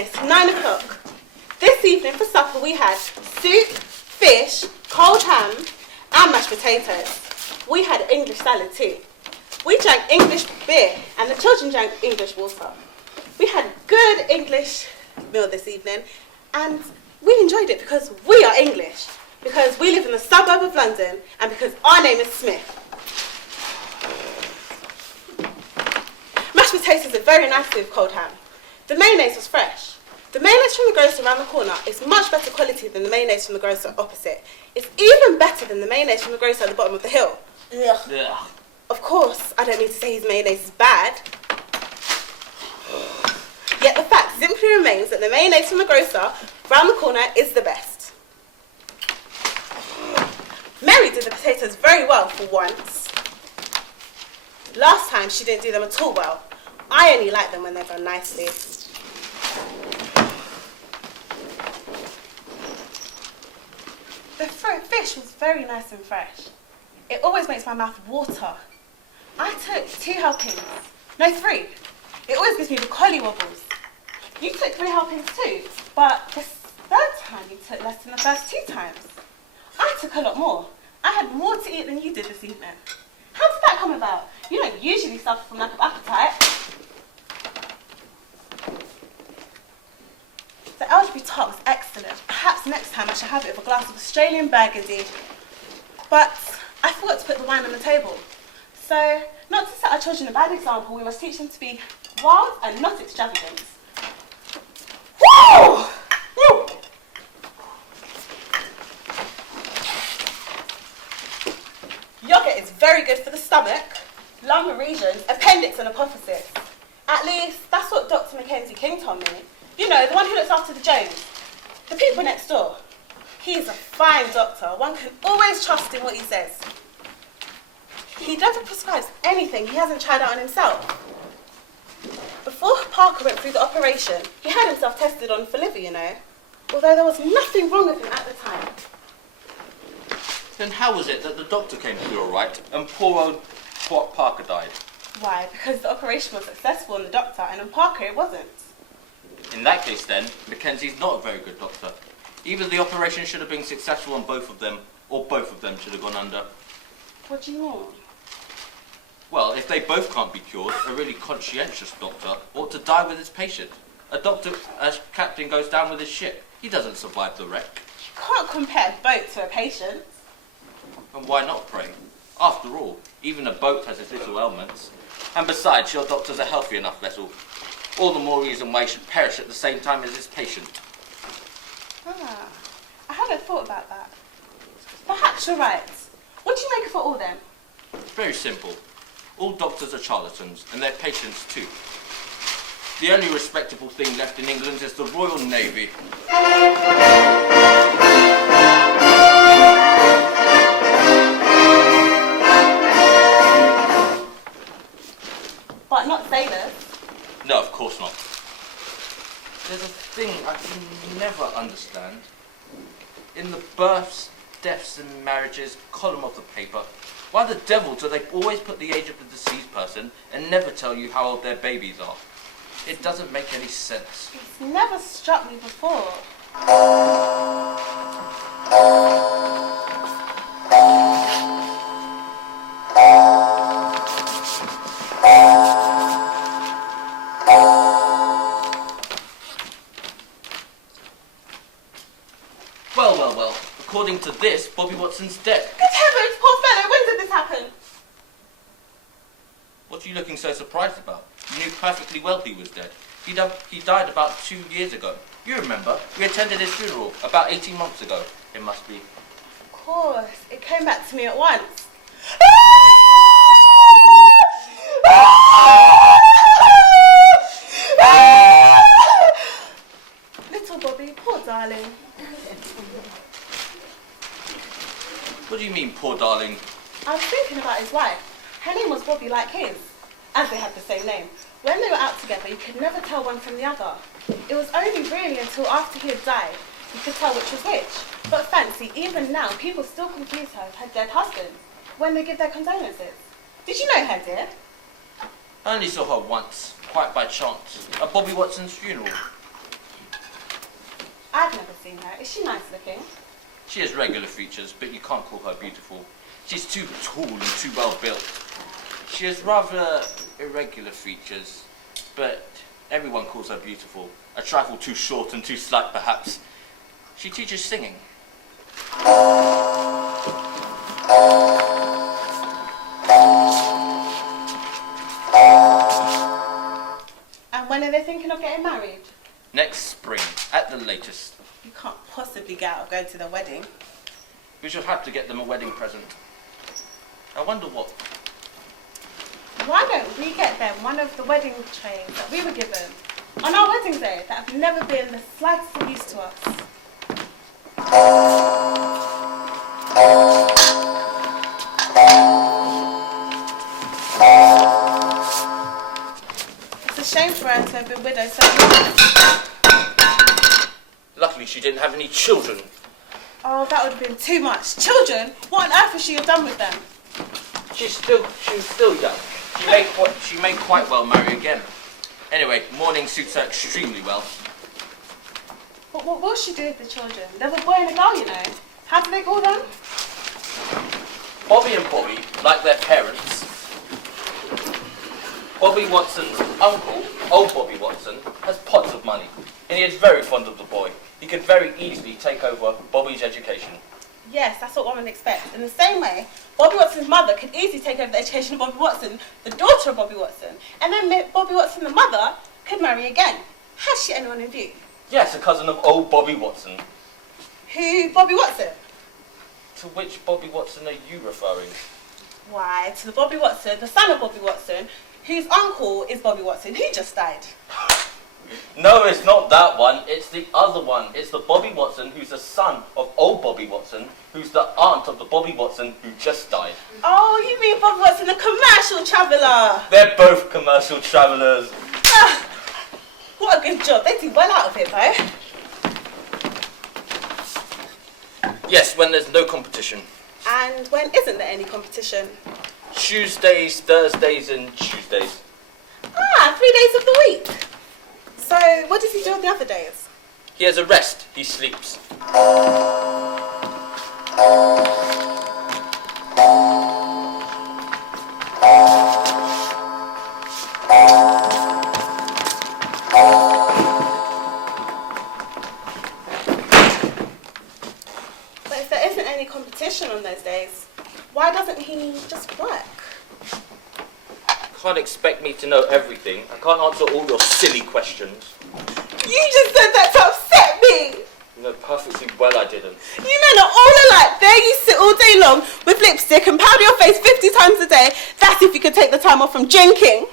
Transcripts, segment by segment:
Miss, 9 o'clock. This evening for supper we had soup, fish, cold ham and mashed potatoes. We had English salad too. We drank English beer and the children drank English water. We had a good English meal this evening and we enjoyed it because we are English, because we live in the suburb of London and because our name is Smith. Mashed potatoes are very nice with cold ham. The mayonnaise was fresh. The mayonnaise from the grocer around the corner is much better quality than the mayonnaise from the grocer opposite. It's even better than the mayonnaise from the grocer at the bottom of the hill. Ugh. Ugh. Of course, I don't mean to say his mayonnaise is bad. Yet the fact simply remains that the mayonnaise from the grocer round the corner is the best. Mary did the potatoes very well for once. Last time she didn't do them at all well. I only like them when they're done nicely. The fish was very nice and fresh. It always makes my mouth water. I took 2 helpings. No, 3. It always gives me the collie wobbles. You took 3 helpings too, but this third time you took less than the first 2 times. I took a lot more. I had more to eat than you did this evening. How did that come about? You don't usually suffer from lack of appetite. The Aylesbury tart was excellent. Perhaps next time I shall have it with a glass of Australian burgundy. But I forgot to put the wine on the table. So, not to set our children a bad example, we must teach them to be wild and not extravagant. Woo! Woo! Yogurt is very good for the stomach, lumbar regions, appendix and apophysis. At least, that's what Dr. Mackenzie King told me. You know, the one who looks after the Jones. The people next door. He's a fine doctor. One can always trust in what he says. He never prescribes anything he hasn't tried out on himself. Before Parker went through the operation, he had himself tested on for liver, you know. Although there was nothing wrong with him at the time. Then how was it that the doctor came through all right and poor old Parker died? Why? Because the operation was successful in the doctor and in Parker it wasn't. In that case then, Mackenzie's not a very good doctor. Either the operation should have been successful on both of them, or both of them should have gone under. What do you mean? Well, if they both can't be cured, a really conscientious doctor ought to die with his patient. A doctor, as captain, goes down with his ship. He doesn't survive the wreck. You can't compare a boat to a patient. And why not, pray? After all, even a boat has its little ailments. And besides, your doctor's a healthy enough vessel. All the more reason why he should perish at the same time as his patient. Ah, I hadn't thought about that. Perhaps you're right. What do you make of it all then? Very simple. All doctors are charlatans, and their patients too. The only respectable thing left in England is the Royal Navy. But not sailors. No, of course not. There's a thing I can never understand. In the births, deaths and marriages column of the paper, why the devil do they always put the age of the deceased person and never tell you how old their babies are? It doesn't make any sense. It's never struck me before. Well. According to this, Bobby Watson's dead. Good heavens, poor fellow, when did this happen? What are you looking so surprised about? You knew perfectly well he was dead. He died about 2 years ago. You remember, we attended his funeral about 18 months ago. It must be. Of course, it came back to me at once. Little Bobby, poor darling. What do you mean, poor darling? I was thinking about his wife. Her name was Bobby like his, as they had the same name. When they were out together, you could never tell one from the other. It was only really until after he had died, you could tell which was which. But fancy, even now, people still confuse her with her dead husband when they give their condolences. Did you know her, dear? I only saw her once, quite by chance, at Bobby Watson's funeral. I've never seen her. Is she nice looking? She has regular features, but you can't call her beautiful. She's too tall and too well built. She has rather irregular features, but everyone calls her beautiful. A trifle too short and too slight, perhaps. She teaches singing. And when are they thinking of getting married? Next spring, at the latest. You can't possibly get out of going to their wedding. We shall have to get them a wedding present. I wonder what. Why don't we get them one of the wedding trays that we were given on our wedding day that have never been the slightest of use to us? It's a shame for her to have been widowed so long. Luckily, she didn't have any children. Oh, that would have been too much. Children? What on earth would she have done with them? She was still young. She may quite well marry again. Anyway, mourning suits her extremely well. But what will she do with the children? There's a boy and a girl, you know. How do they call them? Bobby and Bobby, like their parents. Bobby Watson's uncle, old Bobby Watson, has pots of money, and he is very fond of the boy. He could very easily take over Bobby's education. Yes, that's what one would expect. In the same way, Bobby Watson's mother could easily take over the education of Bobby Watson, the daughter of Bobby Watson, and then Bobby Watson, the mother, could marry again. Has she anyone in view? Yes, a cousin of old Bobby Watson. Who, Bobby Watson? To which Bobby Watson are you referring? Why, to the Bobby Watson, the son of Bobby Watson, whose uncle is Bobby Watson, who just died. No, it's not that one. It's the other one. It's the Bobby Watson who's the son of old Bobby Watson, who's the aunt of the Bobby Watson who just died. Oh, you mean Bobby Watson, the commercial traveller? They're both commercial travellers. Ah, what a good job. They do well out of it, though. Yes, when there's no competition. And when isn't there any competition? Tuesdays, Thursdays and Tuesdays. 3 days of the week. So, what does he do on the other days? He has a rest. He sleeps. But if there isn't any competition on those days, why doesn't he just work? Can't expect me to know everything. I can't answer all your silly questions. You just said that to upset me! You know perfectly well I didn't. You men are all alike. There you sit all day long with lipstick and powder your face 50 times a day. That's if you could take the time off from drinking.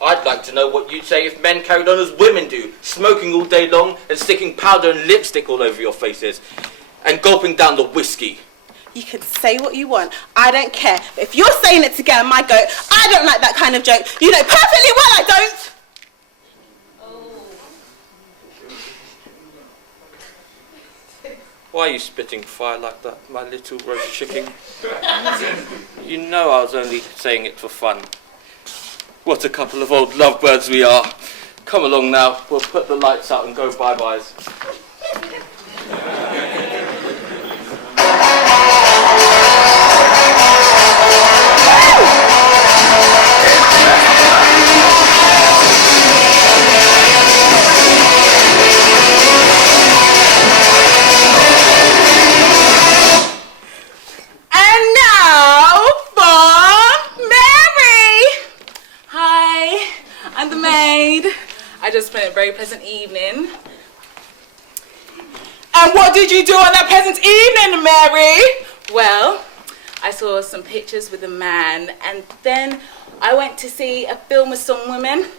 I'd like to know what you'd say if men carried on as women do, smoking all day long and sticking powder and lipstick all over your faces, and gulping down the whiskey. You can say what you want. I don't care. But if you're saying it to get on my goat, I don't like that kind of joke. You know perfectly well I don't. Why are you spitting fire like that, my little roast chicken? You know I was only saying it for fun. What a couple of old lovebirds we are. Come along now, we'll put the lights out and go bye-byes. I just spent a very pleasant evening. And what did you do on that pleasant evening, Mary? Well, I saw some pictures with a man, and then I went to see a film with some women.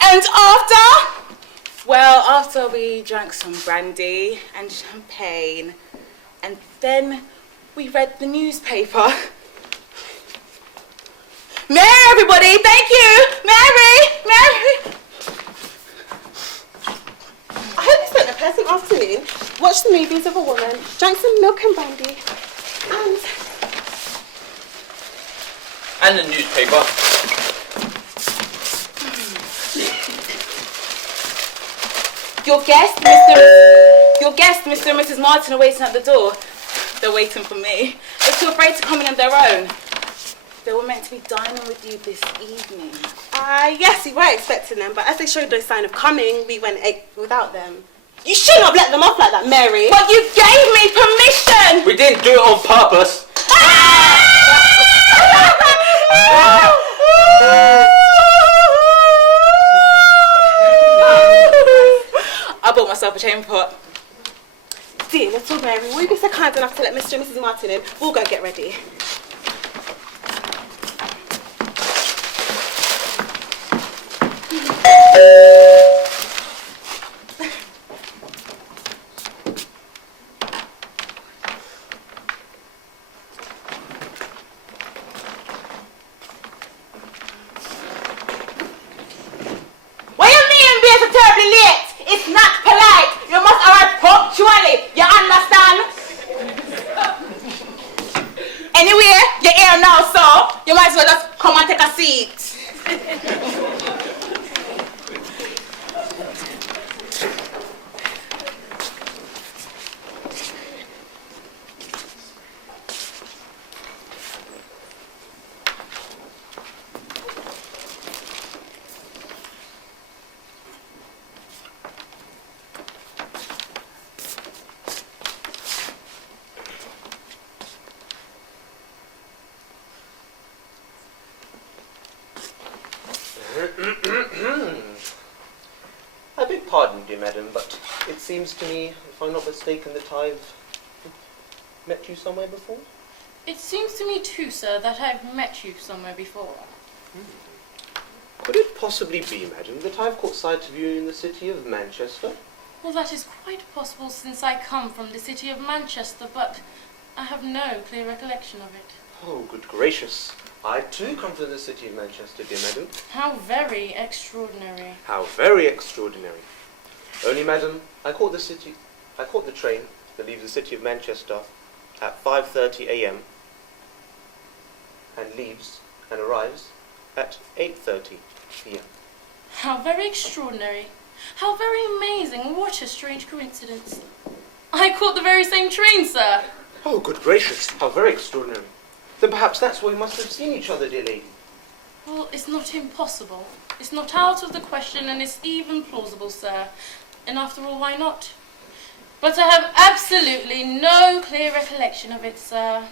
And after? Well, after we drank some brandy and champagne, and then we read the newspaper. Mary, everybody, thank you! Mary! I hope you spent a pleasant afternoon, watched the movies of a woman, drank some milk and brandy, and the newspaper. Your guest, Mr. and Mrs. Martin, are waiting at the door. They're waiting for me. They're too afraid to come in on their own. They were meant to be dining with you this evening. Yes, we were expecting them, but as they showed no sign of coming, we went without them. You shouldn't have let them off like that, Mary. But you gave me permission! We didn't do it on purpose. I bought myself a chain pot. Dear little Mary, will you be so kind enough to let Mr. and Mrs. Martin in? We'll go get ready. What do you mean being so terribly late? It's not polite. You must arrive punctually. You understand? Anyway, you're here now, so you might as well just come and take a seat. I beg pardon, dear madam, but it seems to me, if I'm not mistaken, that I've met you somewhere before. It seems to me too, sir, that I've met you somewhere before. Could it possibly be, madam, that I've caught sight of you in the city of Manchester? Well, that is quite possible since I come from the city of Manchester, but I have no clear recollection of it. Oh, good gracious. I too come from the city of Manchester, dear madam. How very extraordinary. How very extraordinary. Only, madam, I caught the train that leaves the city of Manchester at 5:30 a.m. and leaves and arrives at 8:30 p.m. How very extraordinary. How very amazing. What a strange coincidence. I caught the very same train, sir. Oh, good gracious, how very extraordinary. Then perhaps that's why we must have seen each other, dear lady. Well, it's not impossible. It's not out of the question, and it's even plausible, sir. And after all, why not? But I have absolutely no clear recollection of it, sir.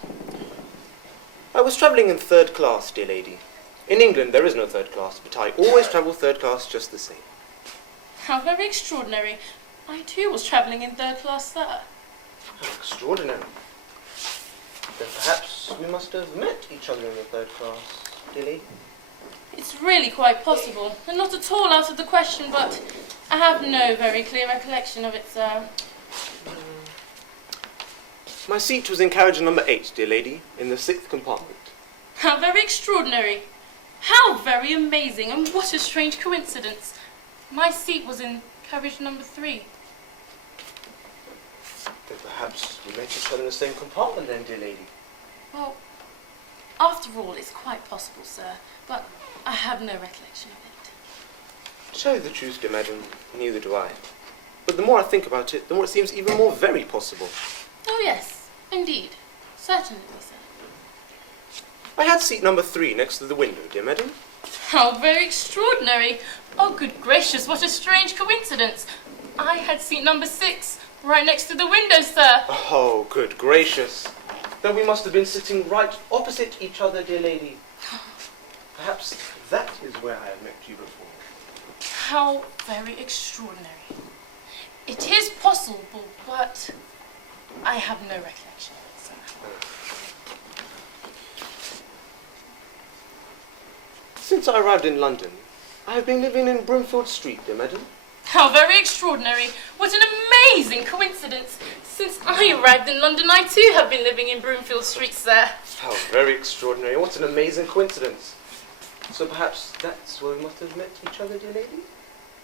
I was travelling in third class, dear lady. In England there is no third class, but I always travel third class just the same. How very extraordinary. I too was travelling in third class, sir. How extraordinary. Then perhaps we must have met each other in the third class, dear lady. It's really quite possible, and not at all out of the question, but I have no very clear recollection of it, sir. My seat was in carriage number 8, dear lady, in the 6th compartment. How very extraordinary. How very amazing, and what a strange coincidence. My seat was in carriage number 3. Then perhaps we met each other in the same compartment then, dear lady. Well, after all, it's quite possible, sir, but I have no recollection of it. To tell you the truth, dear madam, neither do I. But the more I think about it, the more it seems even more very possible. Oh, yes, indeed. Certainly, sir. I had seat number 3 next to the window, dear madam. How very extraordinary. Oh, good gracious, what a strange coincidence. I had seat number 6 right next to the window, sir. Oh, good gracious. Then we must have been sitting right opposite each other, dear lady. Perhaps that is where I have met you before. How very extraordinary. It is possible, but I have no recollection of it, sir. Since I arrived in London, I have been living in Broomfield Street, dear madam. How very extraordinary. What an amazing coincidence. Since I arrived in London, I too have been living in Broomfield Street, sir. How very extraordinary. What an amazing coincidence. So perhaps that's where we must have met each other, dear lady?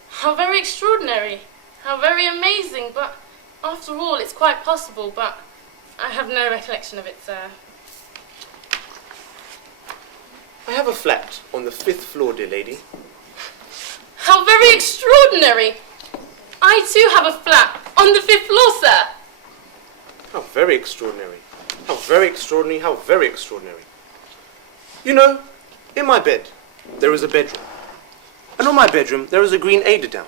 How very extraordinary. How very amazing. But after all, it's quite possible, but I have no recollection of it, sir. I have a flat on the 5th floor, dear lady. How very extraordinary. I too have a flat on the 5th floor, sir. How very extraordinary. How very extraordinary, how very extraordinary. You know, in my bed, there is a bedroom. And on my bedroom, there is a green eiderdown.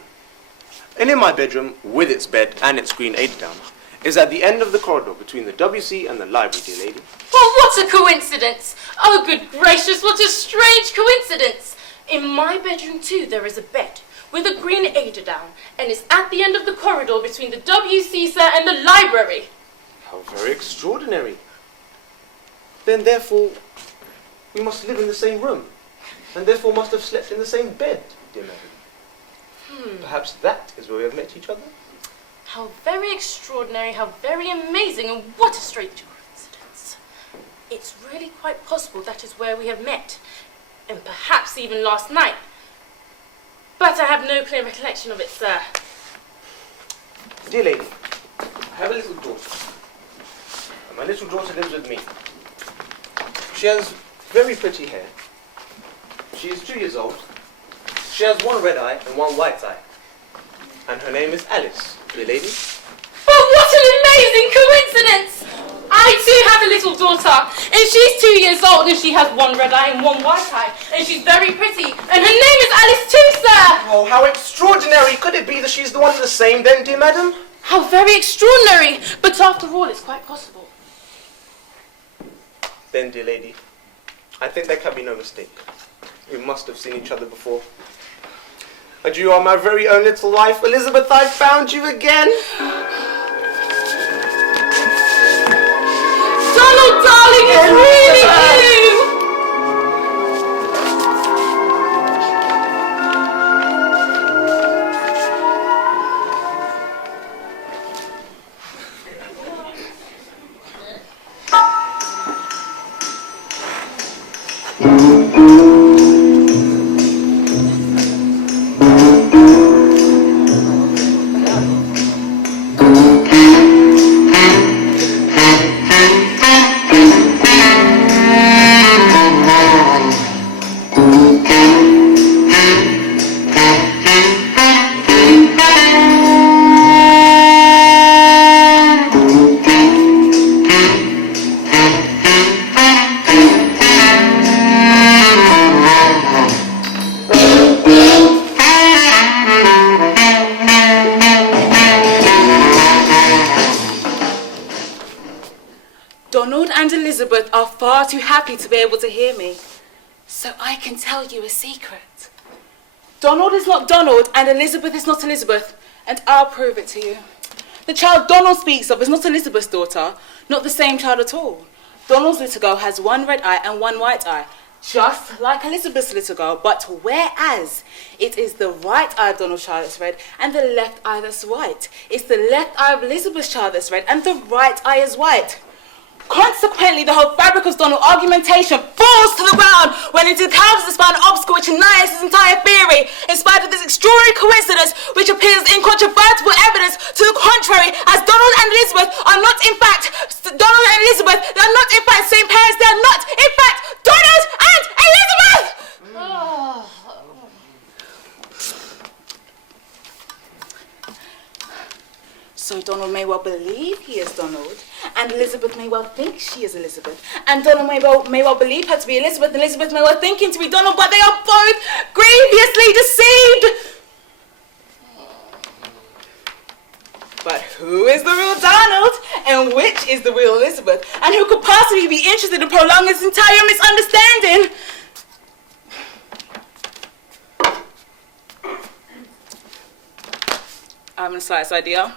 And in my bedroom, with its bed and its green eiderdown, is at the end of the corridor between the WC and the library, dear lady. Well, what a coincidence! Oh, good gracious, what a strange coincidence! In my bedroom, too, there is a bed with a green eiderdown, and it's at the end of the corridor between the WC, sir, and the library. How very extraordinary. Then, therefore, we must live in the same room, and therefore must have slept in the same bed, dear madam. Perhaps that is where we have met each other? How very extraordinary, how very amazing, and what a strange coincidence. It's really quite possible that is where we have met, and perhaps even last night. But I have no clear recollection of it, sir. Dear lady, I have a little daughter, and my little daughter lives with me. She has very pretty hair. She is 2 years old. She has one red eye and one white eye. And her name is Alice, dear lady. Oh, what an amazing coincidence! I too have a little daughter, and she's 2 years old, and she has one red eye and one white eye, and she's very pretty, and her name is Alice too, sir! Oh, how extraordinary! Could it be that she's the one and the same then, dear madam? How very extraordinary! But after all, it's quite possible. Then, dear lady, I think there can be no mistake. We must have seen each other before. And you are my very own little wife, Elizabeth. I found you again. Donald, darling, it's really you! Donald and Elizabeth are far too happy to be able to hear me, so I can tell you a secret. Donald is not Donald and Elizabeth is not Elizabeth, and I'll prove it to you. The child Donald speaks of is not Elizabeth's daughter, not the same child at all. Donald's little girl has one red eye and one white eye, just like Elizabeth's little girl, but whereas it is the right eye of Donald's child that's red and the left eye that's white. It's the left eye of Elizabeth's child that's red and the right eye is white. Consequently, the whole fabric of Donald's argumentation falls to the ground when it encounters this final obstacle which annihilates his entire theory, in spite of this extraordinary coincidence which appears incontrovertible evidence to the contrary, as Donald and Elizabeth are not in fact they are not in fact the same parents, they are not in fact Donald and Elizabeth! So Donald may well believe he is Donald, and Elizabeth may well think she is Elizabeth, and Donald may well believe her to be Elizabeth, and Elizabeth may well think him to be Donald, but they are both grievously deceived. But who is the real Donald, and which is the real Elizabeth, and who could possibly be interested in prolonging this entire misunderstanding? I have a slightest idea.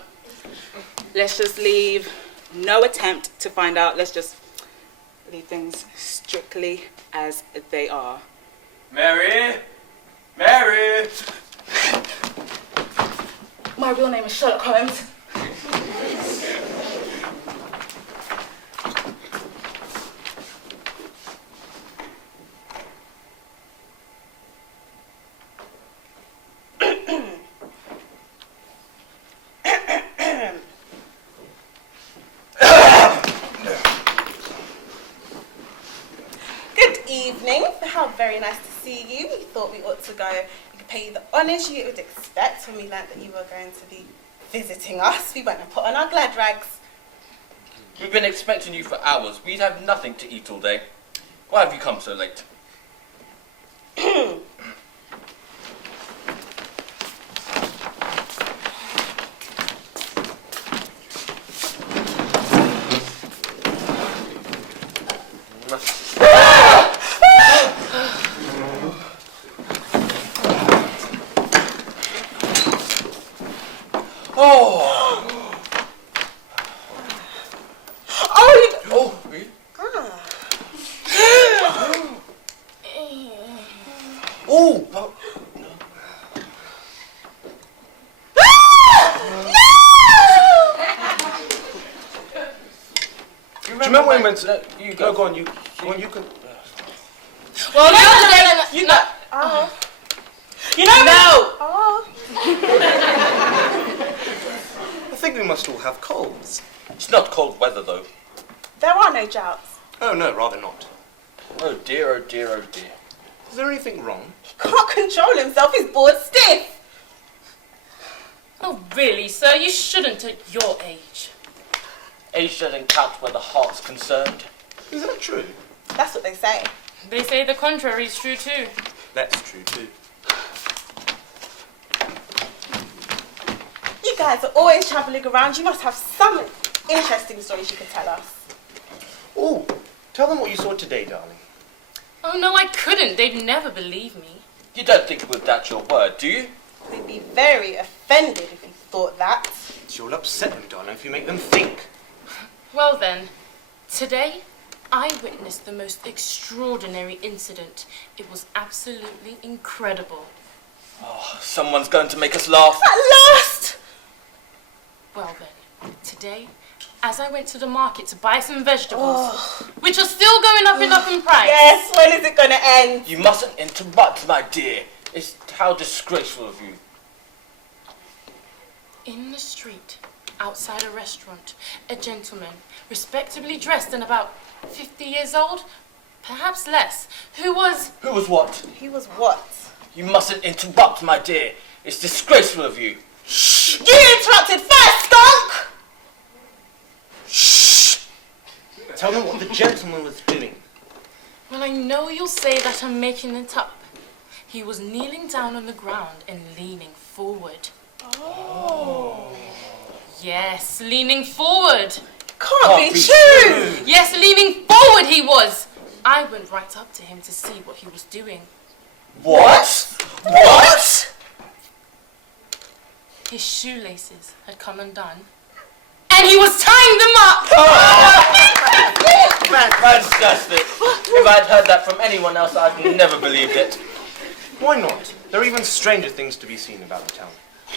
Let's just leave no attempt to find out. Let's just leave things strictly as they are. Mary! Mary! My real name is Sherlock Holmes. Good evening. How very nice to see you. We thought we ought to go pay you the honours you would expect when we learnt that you were going to be visiting us. We went and put on our glad rags. We've been expecting you for hours. We'd have nothing to eat all day. Why have you come so late? You go. No, go on. You can. Well, no. You know. You know. No. Oh. I think we must all have colds. It's not cold weather, though. There are no jouts. Oh no, rather not. Oh dear, oh dear, oh dear. Is there anything wrong? He can't control himself. He's bored stiff. Oh, really, sir? You shouldn't at your age. Age doesn't count where the heart's concerned. Is that true? That's what they say. They say the contrary is true too. That's true too. You guys are always travelling around. You must have some interesting stories you could tell us. Oh, tell them what you saw today, darling. Oh, no, I couldn't. They'd never believe me. You don't think we'll doubt your word, do you? They'd be very offended if you thought that. You'll upset them, darling, if you make them think. Well then, today I witnessed the most extraordinary incident. It was absolutely incredible. Oh, someone's going to make us laugh. At last! Well then, today, as I went to the market to buy some vegetables, which are still going up in price. Yes, when is it going to end? You mustn't interrupt, my dear. It's how disgraceful of you. In the street, outside a restaurant, a gentleman, respectably dressed and about 50 years old, perhaps less, who was... Who was what? He was what? You mustn't interrupt, my dear. It's disgraceful of you. Shh! You interrupted first, skunk! Shh! Tell them what the gentleman was doing. Well, I know you'll say that I'm making it up. He was kneeling down on the ground and leaning forward. Oh. Yes, leaning forward. Can't be true! Yes, leaning forward he was. I went right up to him to see what he was doing. What? What? His shoelaces had come undone, and he was tying them up! Fantastic. If I'd heard that from anyone else, I'd never believed it. Why not? There are even stranger things to be seen about the town.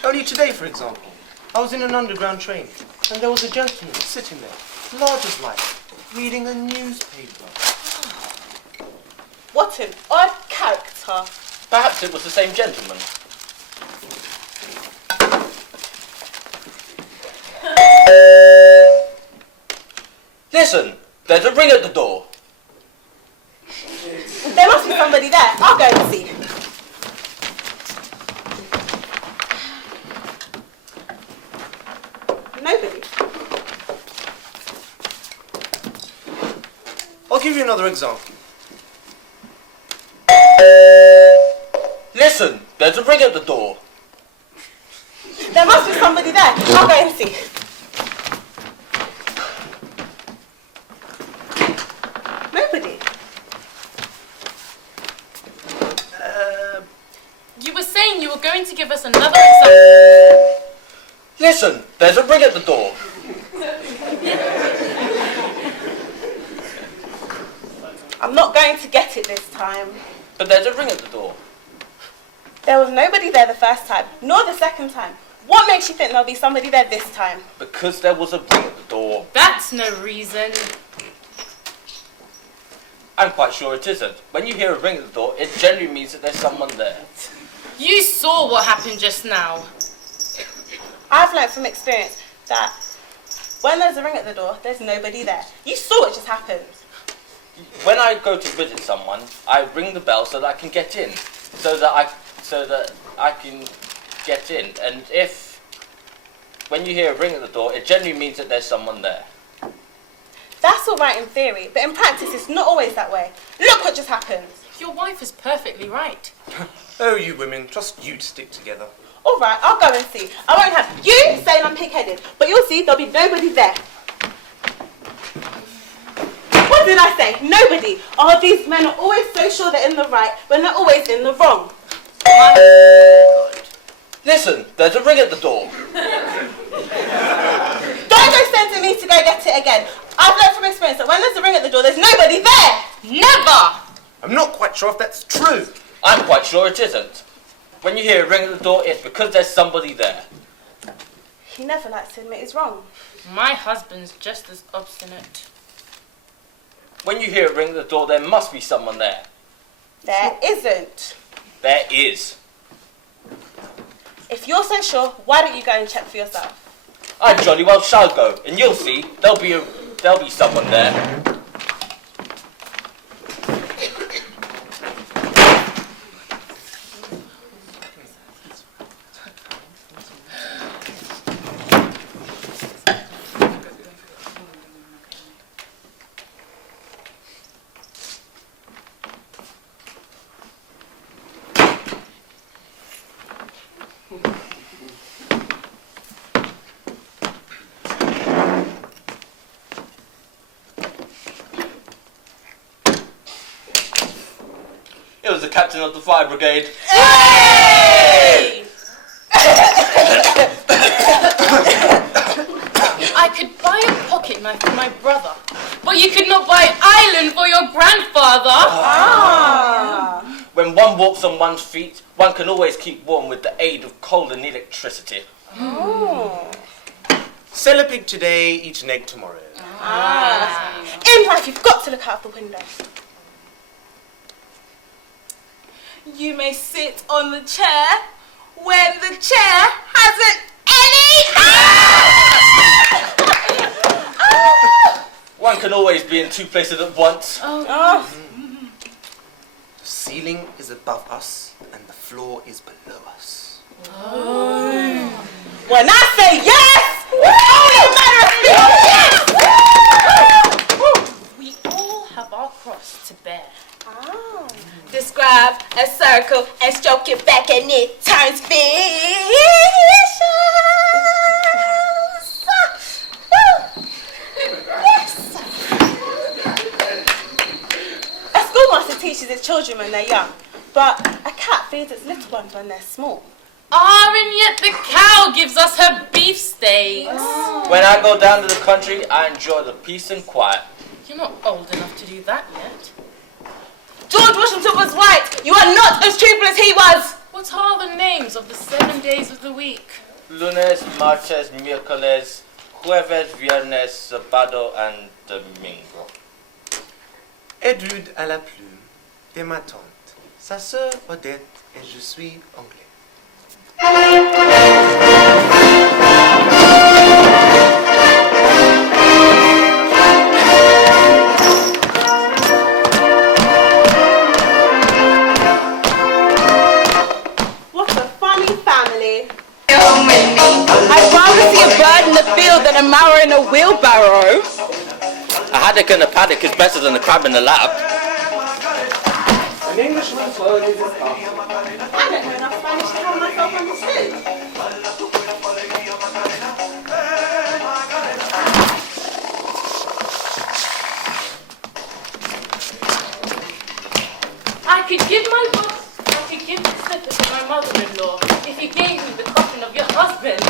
Only today, for example, I was in an underground train, and there was a gentleman sitting there, large as life, reading a newspaper. What an odd character. Perhaps it was the same gentleman. Listen, there's a ring at the door. There must be somebody there. I'll go and see. Nobody. I'll give you another example. Listen, there's a ring at the door. There must be somebody there. I'll go and see. Nobody. You were saying you were going to give us another example. Listen, there's a ring at the door. I'm not going to get it this time. But there's a ring at the door. There was nobody there the first time, nor the second time. What makes you think there'll be somebody there this time? Because there was a ring at the door. That's no reason. I'm quite sure it isn't. When you hear a ring at the door, it generally means that there's someone there. You saw what happened just now. I've learnt from experience that when there's a ring at the door, there's nobody there. You saw what just happened. When I go to visit someone, I ring the bell so that I can get in. So that so that I can get in. And if, when you hear a ring at the door, it generally means that there's someone there. That's all right in theory, but in practice it's not always that way. Look what just happened. Your wife is perfectly right. Oh, you women, trust you to stick together. All right, I'll go and see. I won't have you saying I'm pig-headed, but you'll see there'll be nobody there. What did I say? Nobody. Oh, these men are always so sure they're in the right when they're always in the wrong. Listen, there's a ring at the door. Don't go sending me to go get it again. I've learned from experience that when there's a ring at the door, there's nobody there. Never! I'm not quite sure if that's true. I'm quite sure it isn't. When you hear a ring at the door, it's because there's somebody there. He never likes to admit he's wrong. My husband's just as obstinate. When you hear a ring at the door, there must be someone there. There isn't. There is. If you're so sure, why don't you go and check for yourself? I jolly well shall go, and you'll see there'll be someone there. It was the captain of the fire brigade. Hey! I could buy a pocket knife for my brother, but you could not buy an island for your grandfather. Ah. When one walks on one's feet, one can always keep warm with the aid of coal and electricity. Oh. Sell a pig today, eat an egg tomorrow. In life, you've got to look out the window. You may sit on the chair when the chair hasn't any. One can always be in two places at once. Oh. The ceiling is above us and the floor is below us. When I say yes, We all have our cross to bear. Oh. Describe a circle and stroke it back and it turns vicious. Yes. A schoolmaster teaches its children when they're young, but a cat feeds its little ones when they're small. And yet the cow gives us her beefsteaks. When I go down to the country, I enjoy the peace and quiet. You're not old enough to do that yet. George Washington was right. You are not as truthful as he was. What are the names of the 7 days of the week? Lunes, martes, miércoles, jueves, viernes, sábado, and domingo. Étude à la plume de ma tante, sa sœur Odette et je suis anglais. What a funny family. I'd rather see a bird in the field than a mower in a wheelbarrow. A haddock in a paddock is better than a crab in a lap. An Englishman's word is a I don't know enough Spanish to have myself understood. I could give the slippers to my mother-in-law if you gave me the coffin of your husband.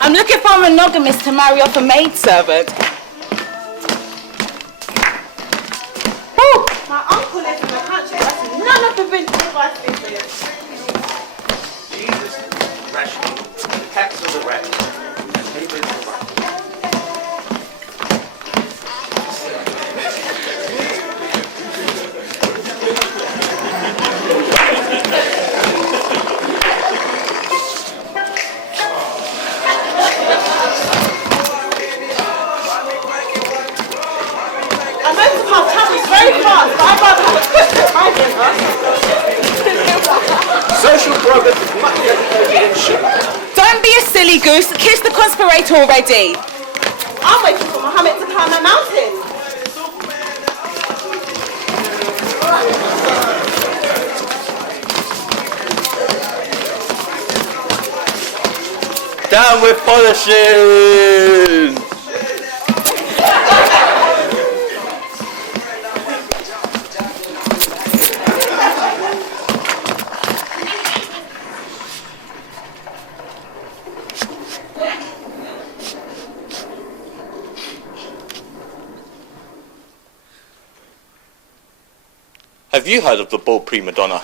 I'm looking for a monogamist to marry off a maidservant. My uncle lives in the country. That's none of the vintage advice business. Jesus, rationing, the tax of the rat, and paper is the rat. Goose, kiss the conspirator already. I'm waiting for Mohammed to climb that mountain. Down with polishing! Have you heard of the bald prima donna?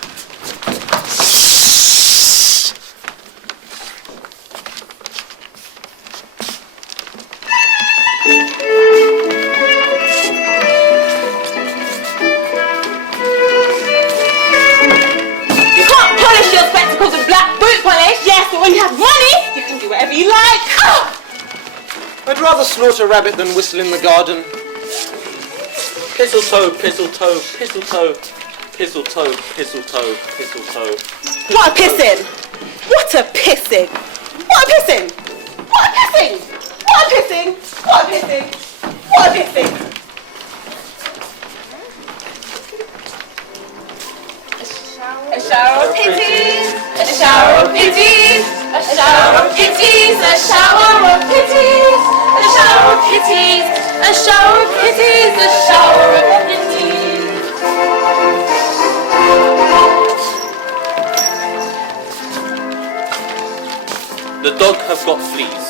You can't polish your spectacles with black boot polish. Yes, but when you have money, you can do whatever you like. I'd rather slaughter a rabbit than whistle in the garden. Pistletoe, pistletoe, pistletoe, pistletoe, pistletoe, pistletoe. What a pissing! What a pissing! What a pissing! What a pissing! What a pissing! What a pissing! What a pissing! A shower of pities, a shower of pities, a shower of pities, a shower of pities, a shower of pities, a shower of pities, a shower of pities. The dog has got fleas.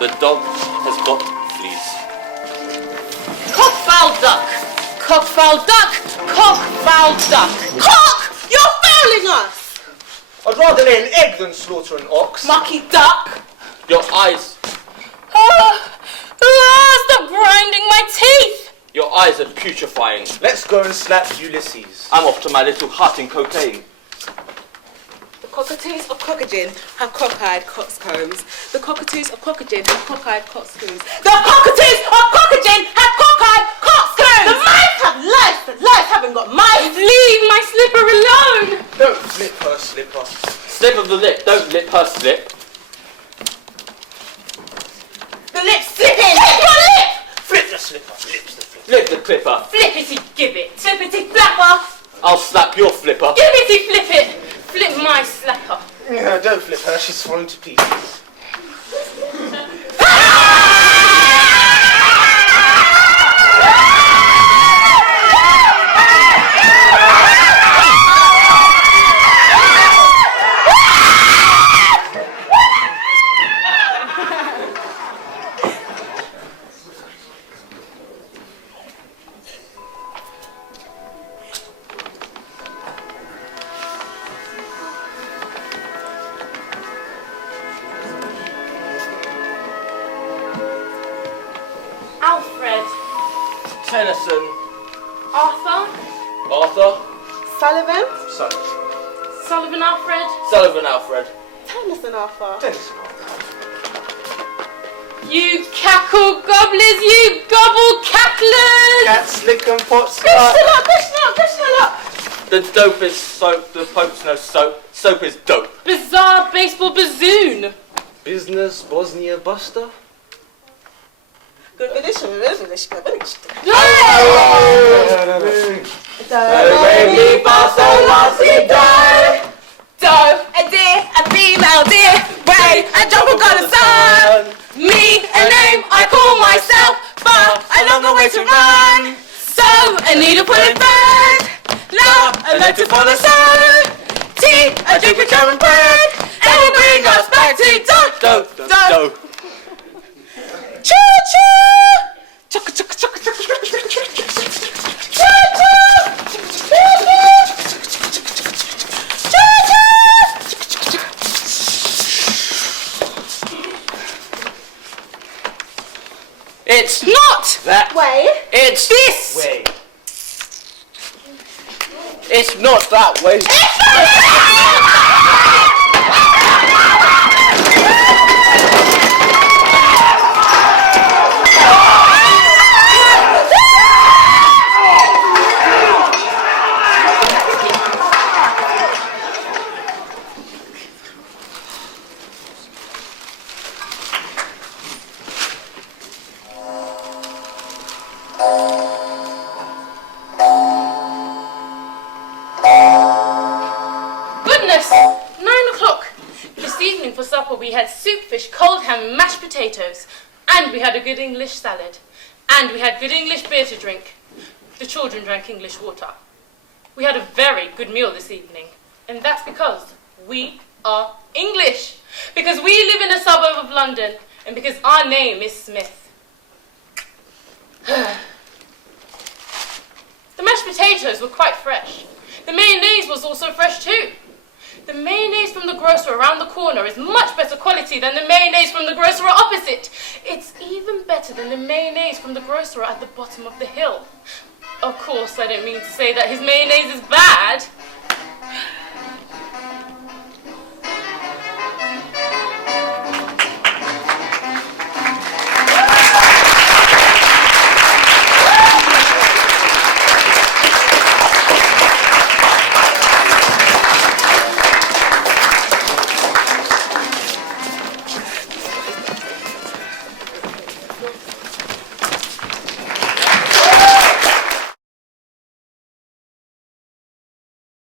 The dog has got fleas. Cock-fowl duck, cock-fowl duck, cock-fowl duck. Cock! You're fouling us! I'd rather lay an egg than slaughter an ox. Mucky duck. Your eyes, Stop grinding my teeth. your eyes are putrefying. Let's go and slap Ulysses. I'm off to my little hut in cocaine. The cockatoos of Cockagin have cockeyed coxcombs. The cockatoos of Cockagin have cockeyed coxcombs. The cockatoos of Cockagin have cockeyed coxcombs! The mice have life! The life haven't got mice! Leave my slipper alone. Don't flip her slipper. Slip of the lip, don't lip her slip. The lip's slipping! Take your lip. Flip the slipper. Lips the flip. Flip the clipper. Flippity gibbet. Flippity flapper! I'll slap your flipper. Gibbety flip it. Flip my slapper. Yeah, don't flip her. She's falling to pieces. Alfred. Tennyson. Arthur. Arthur. Sullivan? Sullivan Alfred. Sullivan Alfred. Tennyson, Arthur. Tennyson. You cackle gobblers, you gobble cacklers. Cats lick and pots. Krishna, up! The dope is soap, the Pope's no soap. Soap is dope. Bizarre baseball bassoon. Business Bosnia Buster. Good finish. Doe, a deer, a female deer, ray, a double got a son. Me, a name I call myself, but a longer way to run. So, a needle full of thread, love, a lead to follow sun. Tea, a drink of jam and bread, and will bring us back to dough. Dope. Choo-choo! Choo-choo! It's Not that Way. It's this! Way. It's not that way. Yes, 9 o'clock. This evening for supper we had soup, fish, cold ham, mashed potatoes. And we had a good English salad. And we had good English beer to drink. The children drank English water. We had a very good meal this evening. And that's because we are English. Because we live in a suburb of London. And because our name is Smith. The mashed potatoes were quite fresh. The mayonnaise was also fresh too. The mayonnaise from the grocer around the corner is much better quality than the mayonnaise from the grocer opposite. It's even better than the mayonnaise from the grocer at the bottom of the hill. Of course, I don't mean to say that his mayonnaise is bad.